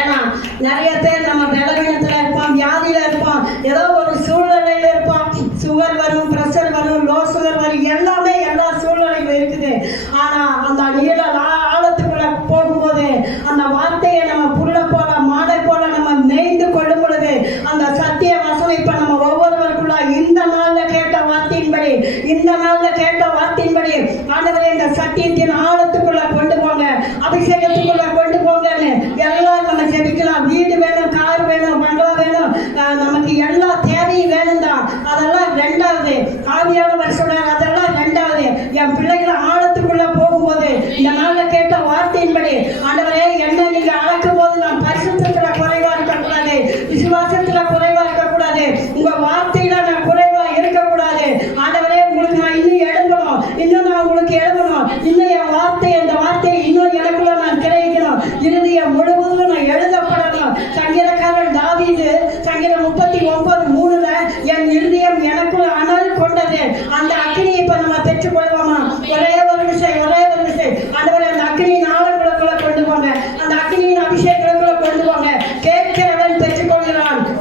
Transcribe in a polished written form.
ஏன்னா நிறைய பேர் நம்ம பலவீனத்துல இருப்போம், வியாதியில இருப்போம், ஏதோ ஒரு சூழ்நிலையில இருப்போம். சுகர் வரும், பிரஷர் வரும், லோ சுகர் வரும், எல்லாமே எல்லா சூழ்நிலையும் இருக்குது. ஆனா அந்த நீள ஆழத்துக்குள்ள போகும்போது அந்த வார்த்தையை நம்ம புல்ல போல மாடை போல நம்ம நெய்ந்து கொள்ளும் பொழுது அந்த சத்திய வசனம் இப்ப நம்ம ஒவ்வொருவருக்குள்ள இந்த நாள்ல கேட்ட வார்த்தையின்படி, இந்த நாள்ல கேட்ட வார்த்தையின்படி ஆண்டவரே இந்த சத்தியத்தின் ஆழத்துக்குள்ள கொண்டு போங்க, அபிஷேகத்துக்குள்ள கொண்டு போங்கன்னு எல்லாம் நம்ம ஜெபிக்கலாம். வீடு வேணும், கார் வேணும், பங்களா வேணும், நமக்கு எல்லா தேவையும் வேணும் தான். அதெல்லாம் ரெண்டாவது. ஆவியானவர் சொன்னார், அதெல்லாம் ரெண்டாவது. என் பிள்ளைகளை ஆழத்துக்குள்ள போகும்போது இந்த நாள்ல கேட்ட வார்த்தையின்படி ஆண்டவரே என்ன நீங்க அழைக்கும் போது நான் பரிசுத்தத்துல குறைவா இருக்கக்கூடாது, விசுவாசத்துல குறைவா இருக்கக்கூடாது, உங்க வார்த்தையில நான் குறைவா இருக்கக்கூடாது. ஆண்டவரே உங்களுக்கு நான் இன்னும் எழுதணும், இன்னும் நான் உங்களுக்கு எழுதணும், இன்னும் என் வார்த்தை அந்த வார்த்தையை இன்னும் எனக்குள்ள நான் கிரகிக்கணும், இறுதியம் முழுவதும் நான் எழுதப்படணும். சங்கீதக்காரன் தாவீது சங்கீதம் 39:3 என் இருதயம் எனக்குள்ள அனல் கொண்டது. அந்த அக்கினியை இப்ப நம்ம பெற்றுக்கொள்வோமா? ஒரே ஒரு விஷயம், ஒரே